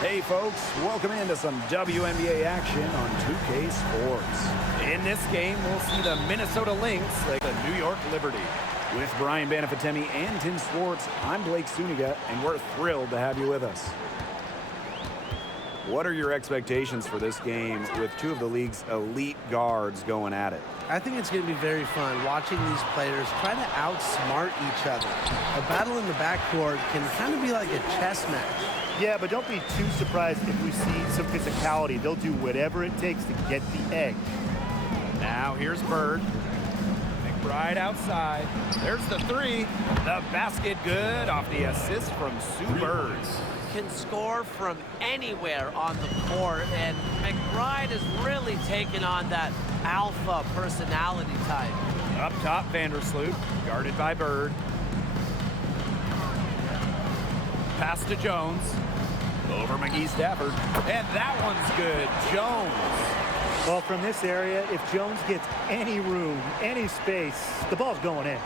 Hey folks, welcome into some WNBA action on 2K Sports. In this game, we'll see the Minnesota Lynx like the New York Liberty. With Brian Banafatemi and Tim Swartz, I'm Blake Suniga, and we're thrilled to have you with us. What are your expectations for this game with two of the league's elite guards going at it? I think it's going to be very fun watching these players try to outsmart each other. A battle in the backcourt can kind of be like a chess match. Yeah, but don't be too surprised if we see some physicality. They'll do whatever it takes to get the edge. Now here's Bird. McBride outside. There's the three. The basket good off the assist from Sue Bird. Can score from anywhere on the court, and McBride has really taken on that alpha personality type. Up top, Vandersloot, guarded by Bird. Pass to Jones. Over McGee Stafford. And that one's good. Jones. Well, from this area, if Jones gets any room, any space, the ball's going in.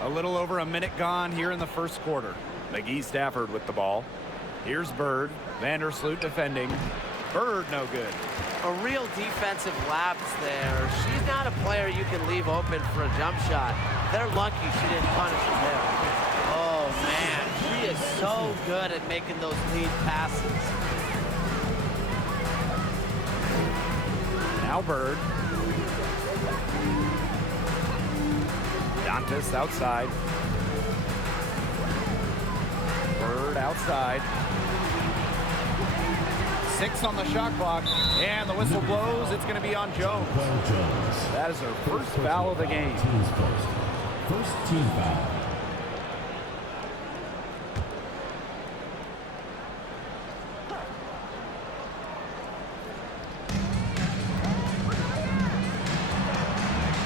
A little over a minute gone here in the first quarter. McGee Stafford with the ball. Here's Bird. Vandersloot defending. Bird no good. A real defensive lapse there. She's not a player you can leave open for a jump shot. They're lucky she didn't punish him there. Oh, man. She is so good at making those lead passes. Now Bird. Dantas outside. Bird outside. 6 on the shot clock, and the whistle blows. It's going to be on Jones. That is her first foul of the game. First team foul.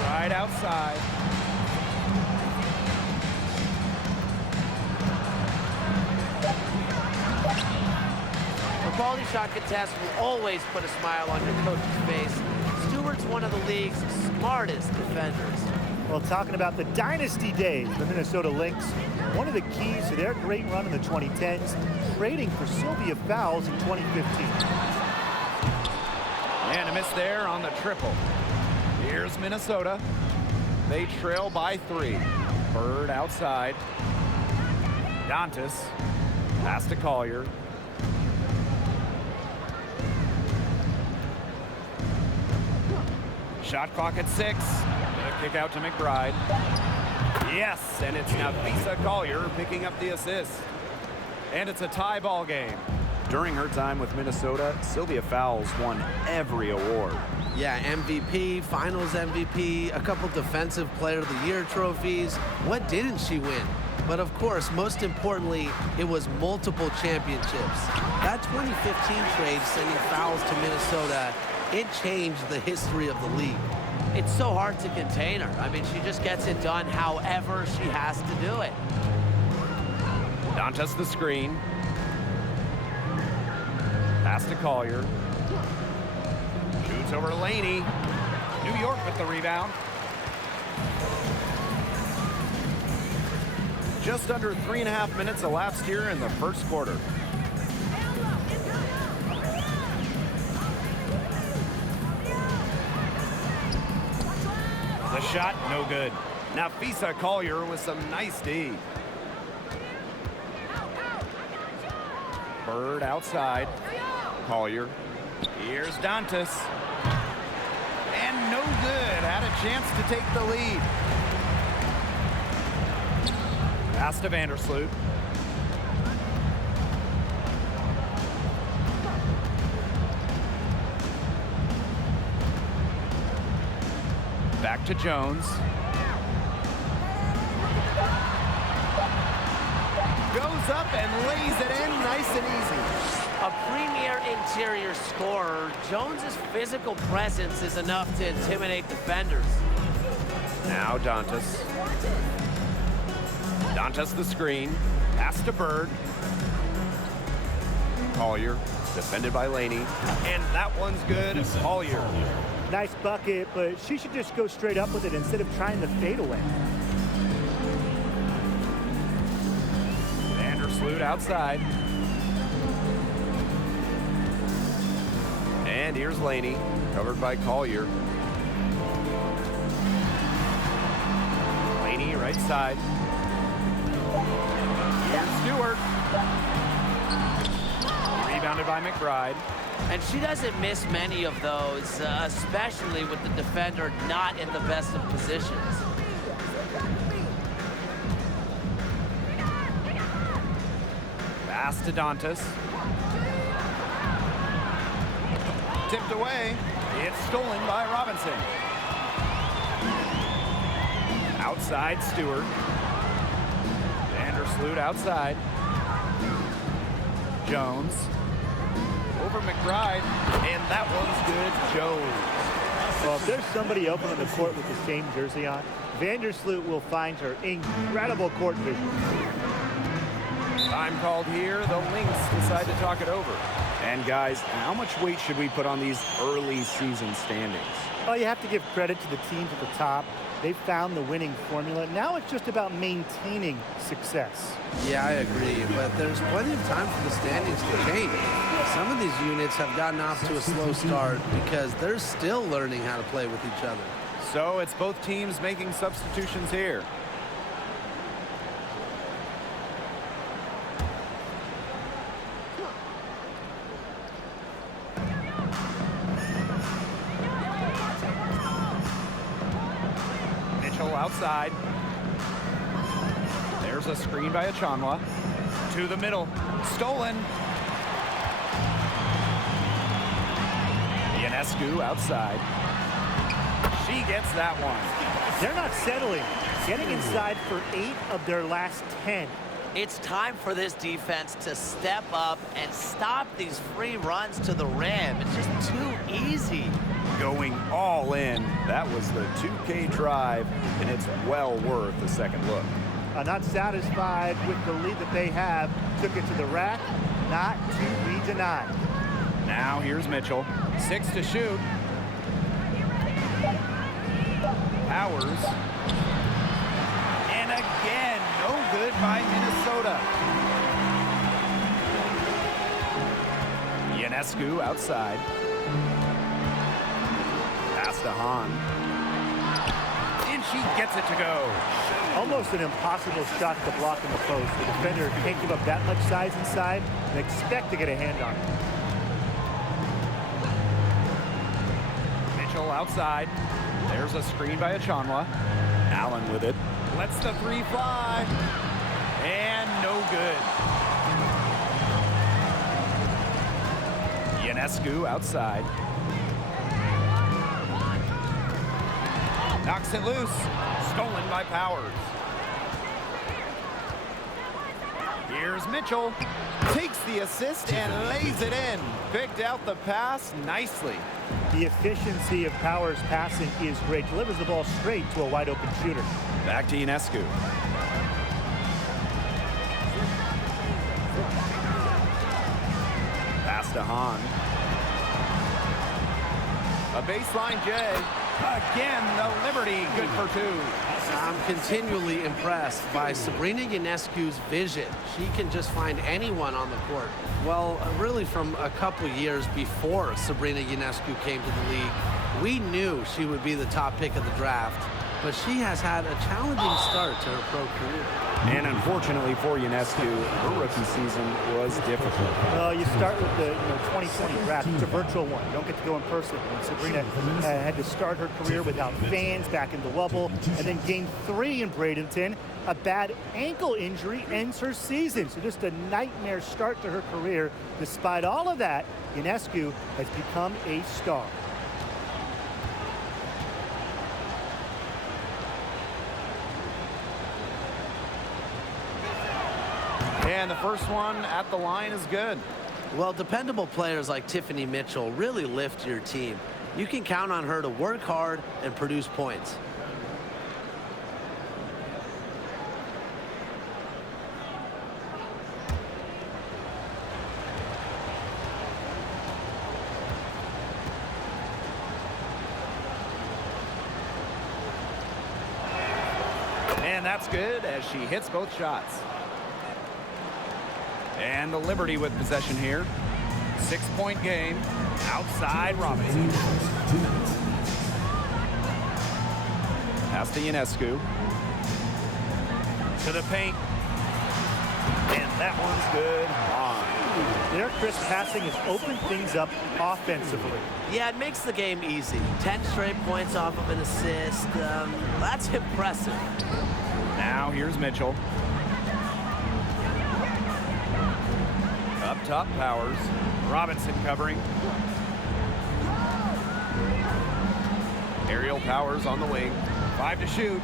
Right outside. A quality shot contest will always put a smile on your coach's face. Stewart's one of the league's smartest defenders. Well, talking about the dynasty days, the Minnesota Lynx, one of the keys to their great run in the 2010s, trading for Sylvia Fowles in 2015. And a miss there on the triple. Here's Minnesota. They trail by 3. Bird outside. Dantas. Pass to Collier. Shot clock at 6. Kick out to McBride. Yes, and it's now Lisa Collier picking up the assist. And it's a tie ball game. During her time with Minnesota, Sylvia Fowles won every award. Yeah, MVP, Finals MVP, a couple Defensive Player of the Year trophies. What didn't she win? But of course, most importantly, it was multiple championships. That 2015 trade sending Fowles to Minnesota, it changed the history of the league. It's so hard to contain her. I mean, she just gets it done however she has to do it. Dantas the screen. Pass to Collier. Shoots over Laney. New York with the rebound. Just under 3.5 minutes elapsed here in the first quarter. The shot, no good. Now Fisa Collier with some nice D. Bird outside. Collier. Here's Dantas. And no good. Had a chance to take the lead. Pass to Vandersloot. Back to Jones. Goes up and lays it in nice and easy. A premier interior scorer, Jones's physical presence is enough to intimidate defenders. Now Dantas. Dantas the screen. Pass to Bird. Collier, defended by Laney. And that one's good. Collier. Nice bucket, but she should just go straight up with it instead of trying to fade away. outside. And here's Laney, covered by Collier. Laney, right side. Here's Stewart. Rebounded by McBride. And she doesn't miss many of those, especially with the defender not in the best of positions. Pass to Dantas. Tipped away. It's stolen by Robinson. Outside Stewart. Vandersloot outside. Jones. Over McBride. And that one's good. Jones. Well, if there's somebody open on the court with the same jersey on, Vandersloot will find her incredible court vision. Time called here. The Lynx decide to talk it over. And guys, how much weight should we put on these early season standings? Well, you have to give credit to the teams at the top. They found the winning formula. Now it's just about maintaining success. Yeah, I agree, but there's plenty of time for the standings to change. Some of these units have gotten off to a slow start because they're still learning how to play with each other. So it's both teams making substitutions here. Outside. There's a screen by Achanwa. To the middle. Stolen. Ionescu outside. She gets that one. They're not settling. Getting inside for 8 of their last 10. It's time for this defense to step up and stop these free runs to the rim. It's just too easy. Going all in. That was the 2K drive, and it's well worth a second look. Not satisfied with the lead that they have. Took it to the rack. Not to be denied. Now here's Mitchell. 6 to shoot. Powers. And again, no good by Minnesota. Ionescu outside. Pass to Hahn. And she gets it to go. Almost an impossible shot to block in the post. The defender can't give up that much size inside and expect to get a hand on it. Mitchell outside. There's a screen by Achanwa. Allen with it. Lets the 3 fly. And no good. Ionescu outside. Knocks it loose. Stolen by Powers. Here's Mitchell. Takes the assist and lays it in. Picked out the pass nicely. The efficiency of Powers' passing is great. Delivers the ball straight to a wide-open shooter. Back to Ionescu. Pass to Hahn. A baseline J. Again, the Liberty, good for 2. I'm continually impressed by Sabrina Ionescu's vision. She can just find anyone on the court. Well, really from a couple years before Sabrina Ionescu came to the league, we knew she would be the top pick of the draft, but she has had a challenging start to her pro career. And unfortunately for Ionescu, her rookie season was difficult. Well, you start with the 2020 draft. It's a virtual one. You don't get to go in person. And Sabrina had to start her career without fans back in the Wubble. And then game 3 in Bradenton, a bad ankle injury ends her season. So just a nightmare start to her career. Despite all of that, Ionescu has become a star. And the first one at the line is good. Well, dependable players like Tiffany Mitchell really lift your team. You can count on her to work hard and produce points. And that's good as she hits both shots. And the Liberty with possession here. 6-point game. Outside Robinson. Pass to Ionescu. To the paint. And that one's good. Their crisp passing has opened things up offensively. Yeah, it makes the game easy. 10 straight points off of an assist. That's impressive. Now here's Mitchell. Up top, Powers. Robinson covering. Aerial Powers on the wing. 5 to shoot.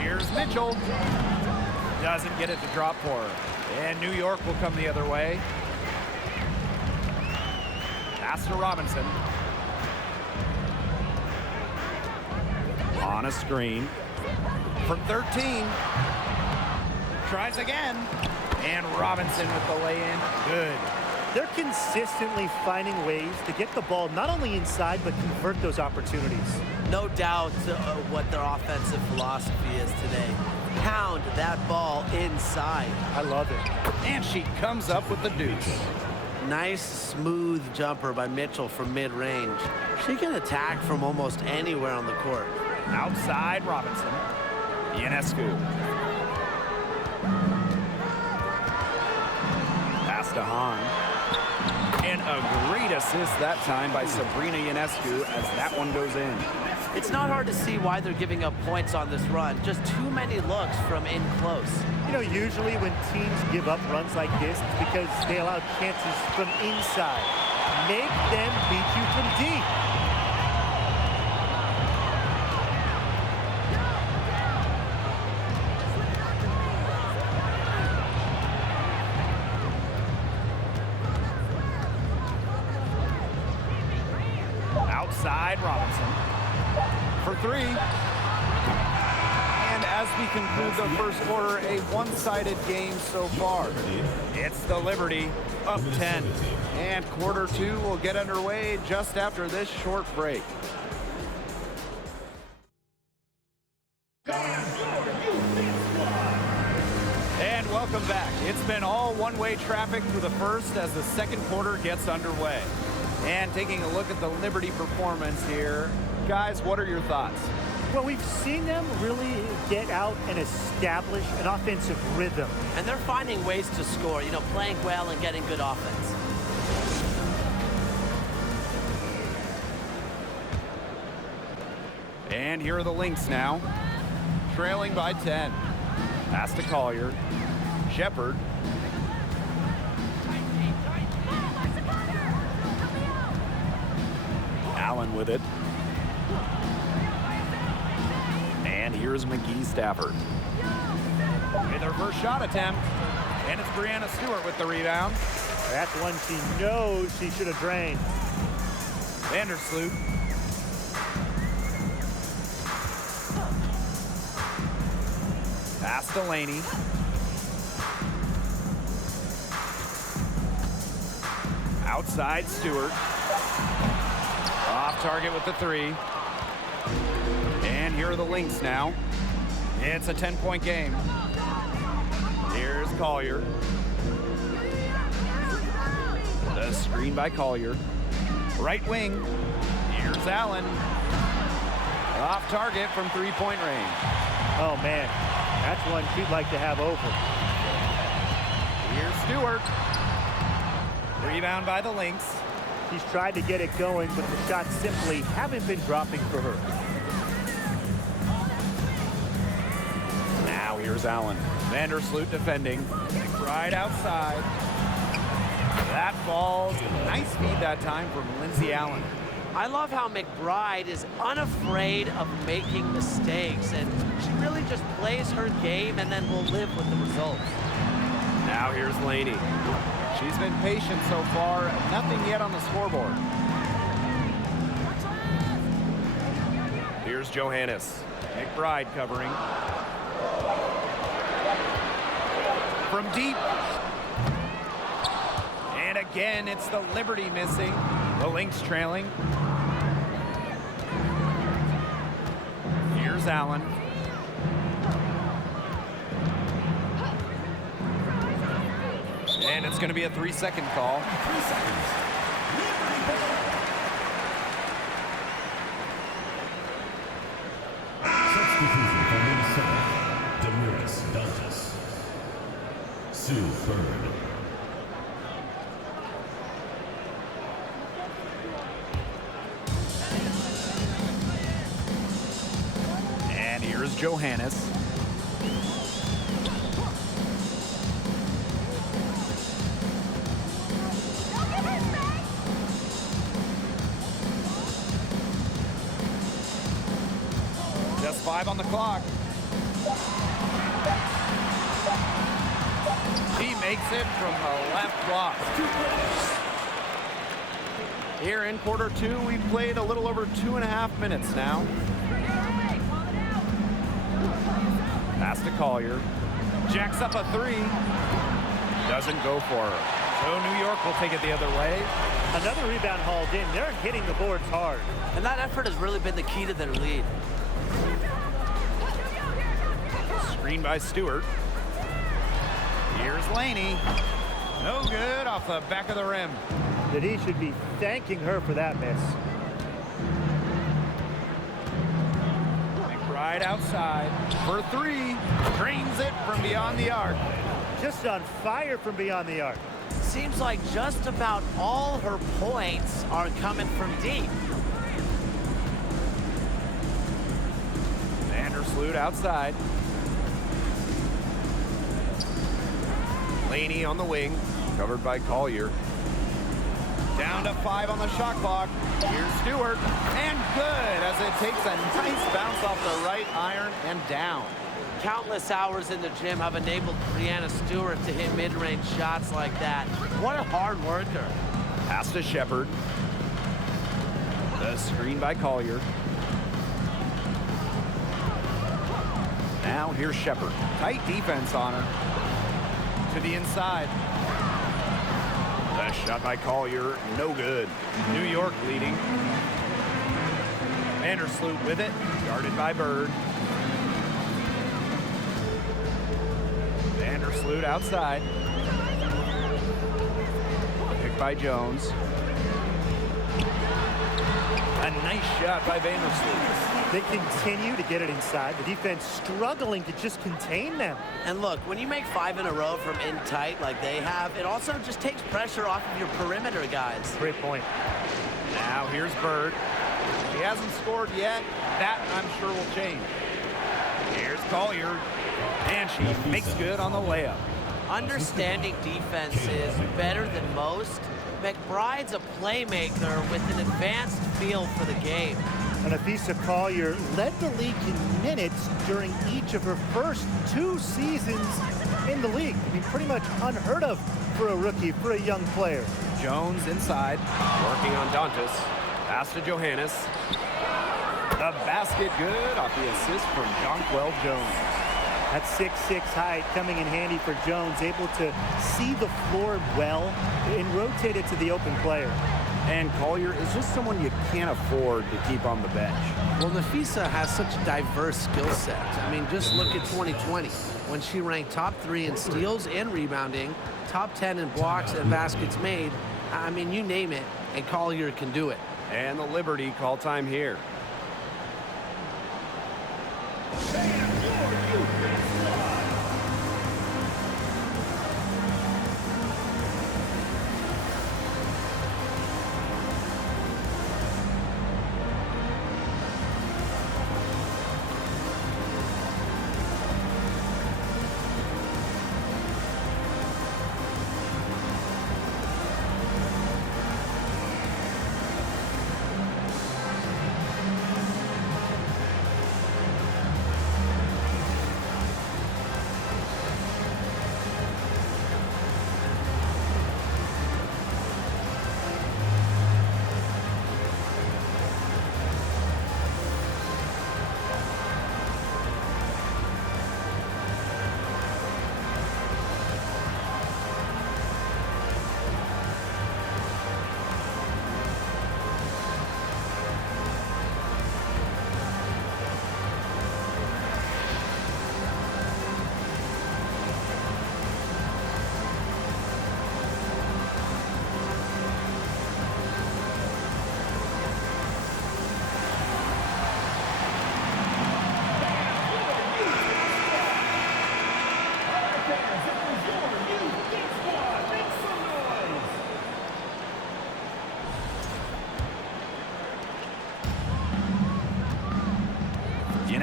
Here's Mitchell. Doesn't get it to drop for her. And New York will come the other way. Pass to Robinson. On a screen. From 13. Tries again. And Robinson with the lay-in. Good. They're consistently finding ways to get the ball not only inside, but convert those opportunities. No doubt what their offensive philosophy is today. Pound that ball inside. I love it. And she comes up with the deuce. Nice, smooth jumper by Mitchell from mid-range. She can attack from almost anywhere on the court. Outside Robinson. Ionescu. Pass to Hahn. And a great assist that time by Sabrina Ionescu as that one goes in. It's not hard to see why they're giving up points on this run. Just too many looks from in close. You know, usually when teams give up runs like this, it's because they allow chances from inside. Make them beat you from deep. Outside Robinson. For 3. And as we conclude the first quarter, a one-sided game so far. It's the Liberty up 10. And quarter 2 will get underway just after this short break. And welcome back. It's been all one-way traffic through the first as the second quarter gets underway. And taking a look at the Liberty performance here, guys, what are your thoughts? Well, we've seen them really get out and establish an offensive rhythm. And they're finding ways to score, you know, playing well and getting good offense. And here are the Lynx now, trailing by 10. Pass to Collier. Shepard. Allen with it. And here's McGee Stafford. With her first shot attempt. And it's Brianna Stewart with the rebound. That's one she knows she should have drained. Vandersloot. Pass to Laney. Outside Stewart. Off target with the 3. And here are the Lynx now. It's a 10-point game. Here's Collier. The screen by Collier. Right wing. Here's Allen. Off target from 3-point range. Oh, man. That's one she'd like to have over. Here's Stewart. Rebound by the Lynx. She's tried to get it going, but the shots simply haven't been dropping for her. Now here's Allen. Vandersloot defending. Right outside. That falls. Nice feed that time from Lindsay Allen. I love how McBride is unafraid of making mistakes, and she really just plays her game and then will live with the results. Now here's Laney. She's been patient so far. Nothing yet on the scoreboard. Here's Johannes. McBride covering. From deep. And again, it's the Liberty missing. The Lynx trailing. Here's Allen. And it's going to be a 3-second call. 3 seconds. Substitution for Minnesota. Damaris Dantas. Sue Bird. And here's Johannes. Just 5 on the clock. He makes it from the left block. Here in quarter 2, we've played a little over 2.5 minutes now. Pass to Collier. Jacks up a 3. Doesn't go for her. So New York will take it the other way. Another rebound hauled in. They're hitting the boards hard. And that effort has really been the key to their lead. Screen by Stewart. Here's Laney. No good off the back of the rim. That he should be thanking her for that miss. McBride outside for 3. Drains it from beyond the arc. Just on fire from beyond the arc. Seems like just about all her points are coming from deep. Vandersloot outside. Laney on the wing, covered by Collier. Down to 5 on the shot clock. Here's Stewart, and good as it takes a nice bounce off the right iron and down. Countless hours in the gym have enabled Brianna Stewart to hit mid-range shots like that. What a hard worker. Pass to Shepard. The screen by Collier. Now here's Shepard. Tight defense on her. To the inside. The shot by Collier, no good. New York leading. Vandersloot with it, guarded by Bird. Vandersloot outside. Picked by Jones. A nice shot by Vandersloot. They continue to get it inside. The defense struggling to just contain them. And look, when you make 5 in a row from in tight like they have, it also just takes pressure off of your perimeter guys. Great point. Now here's Bird. She hasn't scored yet. That, I'm sure, will change. Here's Collier. And she makes good on the layup. Understanding defense is better than most. McBride's a playmaker with an advanced feel for the game. And Afisa Collier led the league in minutes during each of her first 2 seasons in the league. I mean, pretty much unheard of for a rookie, for a young player. Jones inside, working on Dantas. Pass to Johannes. The basket good off the assist from Jonquel Jones. That 6'6" height coming in handy for Jones, able to see the floor well and rotate it to the open player. And Collier is just someone you can't afford to keep on the bench. Well, Nafisa has such a diverse skill set. I mean, just look at 2020 when she ranked top 3 in steals and rebounding, top 10 in blocks and baskets made. I mean, you name it, and Collier can do it. And the Liberty call time here.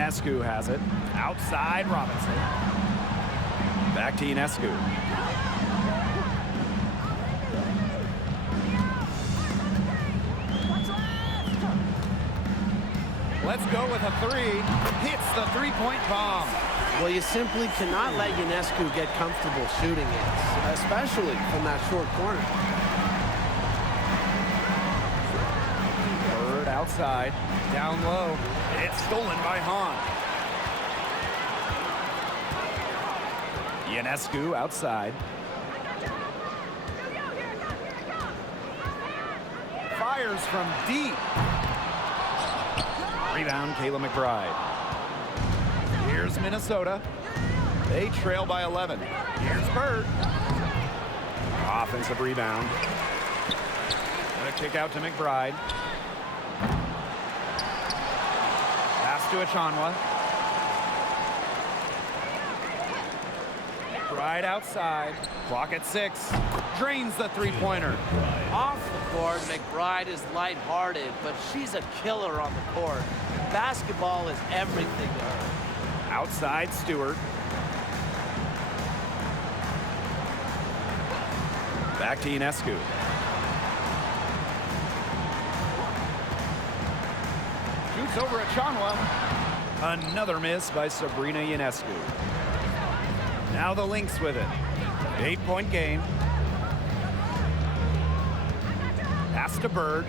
Ionescu has it. Outside Robinson. Back to Ionescu. Let's go with a three. Hits the three-point bomb. Well, you simply cannot let Ionescu get comfortable shooting it, especially from that short corner. Bird outside. Down low. It's stolen by Hahn. Ionescu outside. Fires from deep. Rebound, Kayla McBride. Here's Minnesota. They trail by 11. Here's Bird. Offensive rebound. And a kick out to McBride. Pass to Achanwa. McBride outside. Clock at 6. Drains the three-pointer. Off the board, McBride is lighthearted, but she's a killer on the court. Basketball is everything to her. Outside Stewart. Back to Ionescu. Shoots over Achanwa. Another miss by Sabrina Ionescu. Now the Lynx with it. 8-point game. Pass to Bird.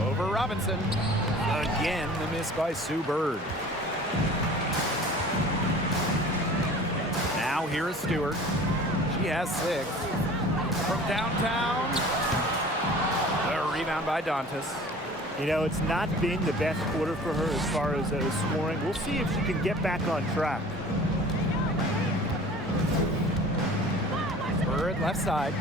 Over Robinson. Again, the miss by Sue Bird. Now here is Stewart. She has 6. From downtown. The rebound by Dantas. You know, it's not been the best quarter for her as far as scoring. We'll see if she can get back on track. Bird left side.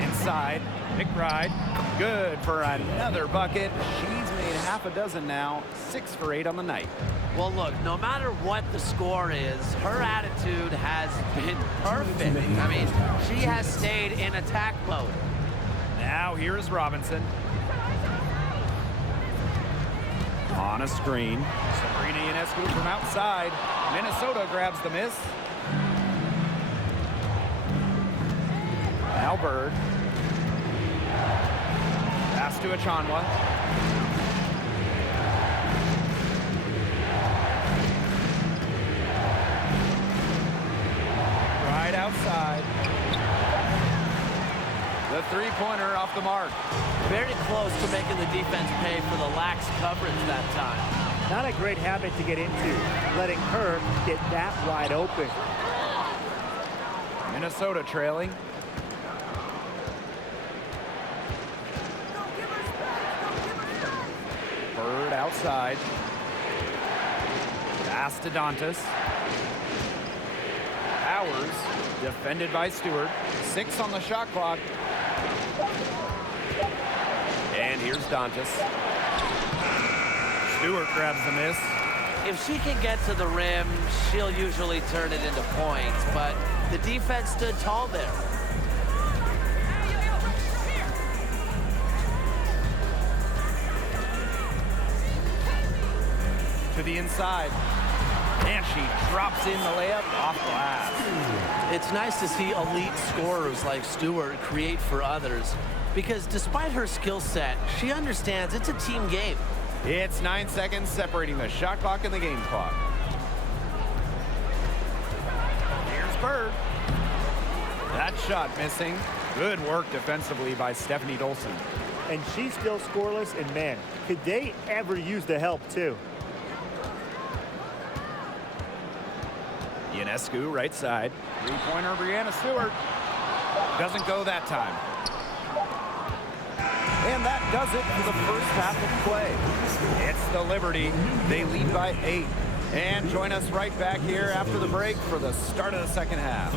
Inside, McBride. Good for another bucket. She's made half a dozen now. 6 for 8 on the night. Well, look, no matter what the score is, her attitude has been perfect. I mean, she has stayed in attack mode. Now here is Robinson. On a screen. Sabrina Ionescu from outside. Minnesota grabs the miss. Now Bird. Pass to Achanwa. Right outside. The three-pointer off the mark. Very close to making the defense pay for the lax coverage that time. Not a great habit to get into, letting her get that wide open. Minnesota trailing. Bird outside. Pass to Dantas. Powers, defended by Stewart. 6 on the shot clock. And here's Dantas. Stewart grabs the miss. If she can get to the rim, she'll usually turn it into points, but the defense stood tall there. To the inside. And she drops in the layup off glass. It's nice to see elite scorers like Stewart create for others, because despite her skill set, she understands it's a team game. It's 9 seconds separating the shot clock and the game clock. Here's Bird. That shot missing. Good work defensively by Stephanie Dolson. And she's still scoreless, and man, could they ever use the help too? Ionescu, right side. Three-pointer, Brianna Stewart. Doesn't go that time. And that does it for the first half of play. It's the Liberty. They lead by 8. And join us right back here after the break for the start of the second half.